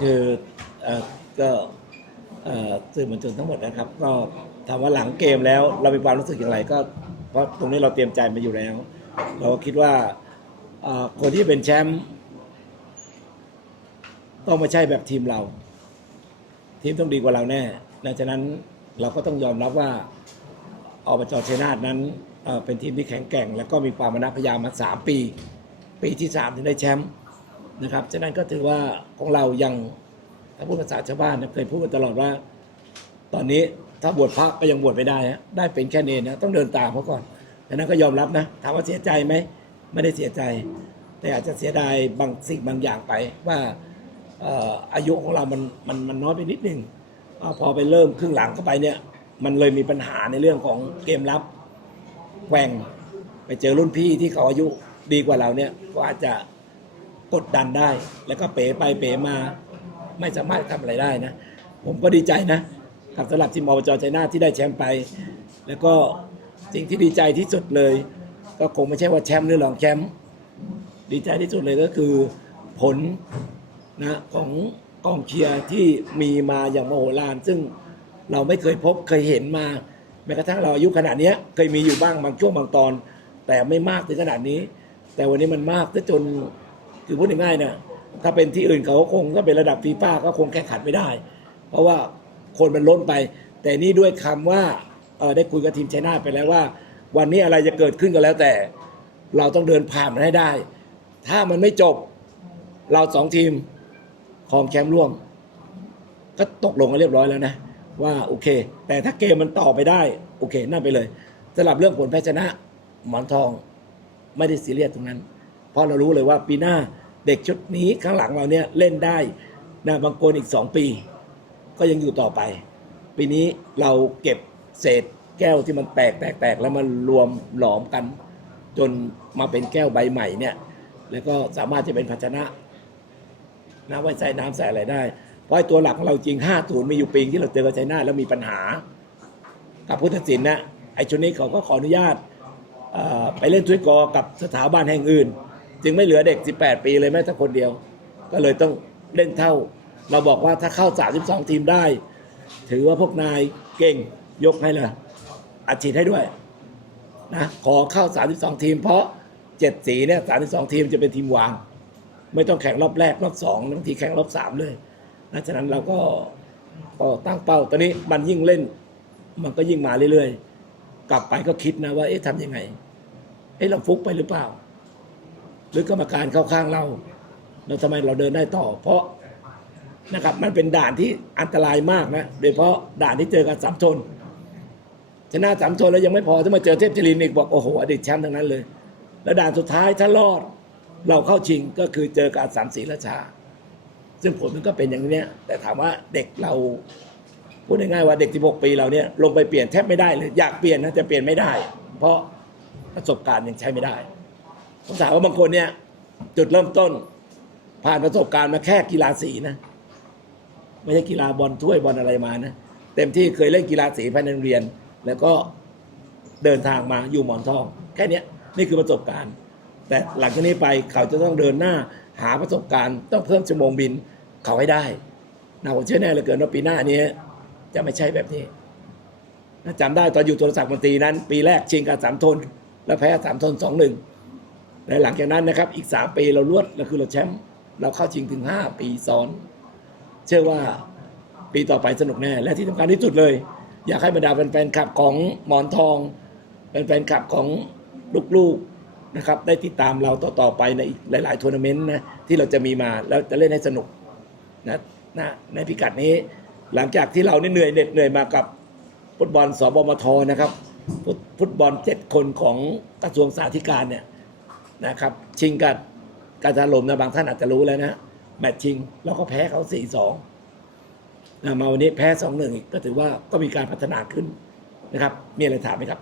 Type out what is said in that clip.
คือเอ่อก็เอ่อสื่อมวลชนทั้งหมดนะครับ ก็ถามว่าหลังเกมแล้วเรามีความรู้สึกอย่างไรก็เพราะตรงนี้เราเตรียมใจมาอยู่แล้ว เราก็คิดว่าเอ่อคนที่เป็นแชมป์ต้องไม่ใช่แบบทีมเรา ทีมต้องดีกว่าเราแน่ดังนั้นเราก็ต้องยอมรับว่าอบจชัยนาทนั้นเอ่อเป็นทีมที่แข็งแกร่ง และก็มีความมนัพยายามมาสามปี ปีที่สามถึงได้แชมป์ นะครับฉะนั้นก็ถือว่าของเรายังถ้าพูดภาษาชาวบ้านนะเคยพูดกันตลอดว่า ตอนนี้ถ้าบวชพระก็ยังบวชไม่ได้ฮะได้เป็นแค่เนรนะต้องเดินตามเขาก่อนดังนั้นก็ยอมรับนะถามว่าเสียใจไหมไม่ได้เสียใจ แต่อาจจะเสียดายบางสิ่งบางอย่างไปว่าอายุของเรามันมันมันน้อยไปนิดนึงอ่าพอไปเริ่มครึ่งหลังเข้าไปเนี่ย มันเลยมีปัญหาในเรื่องของเกมรับแกว่งไปเจอรุ่นพี่ที่เขาอายุดีกว่าเราเนี่ยก็อาจจะ กดดันได้ แล้วก็เป๋ไปเป๋มา ไม่สามารถทำอะไรได้นะ ผมก็ดีใจนะกับสำหรับทีมอบจชัยนาทที่ได้แชมป์ไป แล้วก็สิ่งที่ดีใจที่สุดเลย ก็คงไม่ใช่ว่าแชมป์หรือรองแชมป์ดีใจที่สุดเลยก็คือผลนะของกองเชียร์ที่มีมาอย่างมโหฬารซึ่งเราไม่เคยพบเคยเห็นมา แม้กระทั่งเราอายุขนาดเนี้ยเคยมีอยู่บ้างบางช่วงบางตอน แต่ไม่มากถึงขนาดนี้ แต่วันนี้มันมากซะจน คือพูดง่ายๆเนี่ยถ้าเป็นที่อื่นเขาคงถ้าเป็นระดับฟีฟ่าก็คงแข่งขันไม่ได้ เพราะว่าคนมันล้นไป แต่นี่ด้วยคำว่าได้คุยกับทีมชัยนาทไปแล้วว่า วันนี้อะไรจะเกิดขึ้นก็แล้วแต่ เราต้องเดินผ่านมันให้ได้ ถ้ามันไม่จบเราสองทีมของแชมป์ร่วม ก็ตกลงกันเรียบร้อยแล้วนะ ว่าโอเค แต่ถ้าเกมมันต่อไปได้ โอเคนั่นไปเลยสำหรับเรื่องผลแพ้ชนะ หมอนทองไม่ได้ซีเรียสตรงนั้น เพราะเรารู้เลยว่าปีหน้าเด็กชุดนี้ข้างหลังเราเนี่ยเล่นได้นะบางคนอีกสองปี ก็ยังอยู่ต่อไป ปีนี้เราเก็บเศษแก้วที่มันแตกแตกแตกแล้วมันรวมหลอมกัน จนมาเป็นแก้วใบใหม่เนี่ย แล้วก็สามารถจะเป็นภาชนะน้ำไว้ใส่น้ำใส่อะไรได้ เพราะตัวหลักของเราจริง5ศูนย์มีอยู่ปีที่เราเจอกับไชน่าแล้วมีปัญหา กับพุทธศิลป์นะไอ้ชุดนี้เขาก็ขออนุญาตไปเล่นถ้วยกอกับสถาบันแห่งอื่น จึงไม่เหลือเด็ก 18 ปีเลยแม้แต่คนเดียว ก็เลยต้องเล่นเท่า เราบอกว่าถ้าเข้า 32 ทีมได้ ถือว่าพวกนายเก่งยกให้เลยอัดฉีดให้ด้วยนะขอเข้า 32 ทีม เพราะ 7 สีเนี่ย 32 ทีมจะเป็นทีมวาง ไม่ต้องแข่งรอบแรกรอบสองบางทีแข่งรอบสามเลยนะฉะนั้นเราก็ก็ตั้งเป้าตอนนี้มันยิ่งเล่น มันก็ยิ่งมาเรื่อยๆ กลับไปก็คิดนะว่า เอ๊ะทำยังไง เอ๊ะเราฟุกไปหรือเปล่า หรือกรรมการเข้าข้างเราแล้วทำไมเราเดินได้ต่อ เพราะนะครับมันเป็นด่านที่อันตรายมากนะโดยเฉพาะด่านที่เจอกับสามชนชนะสามชนแล้วยังไม่พอถ้ามาเจอเทพจรินอีกบอกโอ้โหอดีตแชมป์ทั้งนั้นเลย แล้วด่านสุดท้ายถ้ารอดเราเข้าชิงก็คือเจอกับสามศรีราชา ซึ่งผลมันก็เป็นอย่างนี้แต่ถามว่าเด็กเราพูดง่ายๆว่าเด็ก 16 ปีเราเนี่ยลงไปเปลี่ยนแทบไม่ได้เลยอยากเปลี่ยนนะแต่เปลี่ยนไม่ได้ เพราะประสบการณ์ยังใช้ไม่ได้ ผมถามว่าบางคนเนี่ย จุดเริ่มต้น ผ่านประสบการณ์มาแค่กีฬาสีนะ ไม่ใช่กีฬาบอลถ้วยบอลอะไรมานะ เต็มที่เคยเล่นกีฬาสีภายในโรงเรียน แล้วก็เดินทางมาอยู่หมอนทอง แค่นี้นี่คือประสบการณ์ แต่หลังจากนี้ไปเขาจะต้องเดินหน้าหาประสบการณ์ต้องเพิ่มชั่วโมงบินเขาให้ได้นะผมเชื่อแน่เหลือเกินว่าปีหน้านี้ จะไม่ใช่แบบนี้นะจำได้ตอนอยู่โทรศัพท์มนตรีนั้น ปีแรกชิงกับสามทน แล้วแพ้สามทนสองหนึ่ง และหลังจากนั้นนะครับอีกสามปีเราลวดเราคือเราแชมป์เราเข้าชิงถึงห้าปีซ้อน เชื่อว่าปีต่อไปสนุกแน่ และที่สำคัญที่สุดเลย อยากให้บรรดาแฟนๆคลับของหมอนทองเป็นแฟนคลับของลูกๆนะครับได้ติดตามเราต่อๆไปในอีกหลายๆทัวร์นาเมนต์นะที่เราจะมีมาแล้วจะเล่นให้สนุกนะนะในพิกัดนี้ หลังจากที่เราเหนื่อยเหน็ดเหนื่อยมากับฟุตบอลสบมทนะครับ ฟุตบอลเจ็ดคนของกระทรวงสาธารณสุขเนี่ย นะครับ ชิงกับการทาลมนะบางท่านอาจจะรู้แล้วนะแมตช์ชิงเราก็แพ้เขาสี่สองมาวันนี้แพ้สองหนึ่งอีกก็ถือว่าก็มีการพัฒนาขึ้นนะครับ มีอะไรถามไหมครับ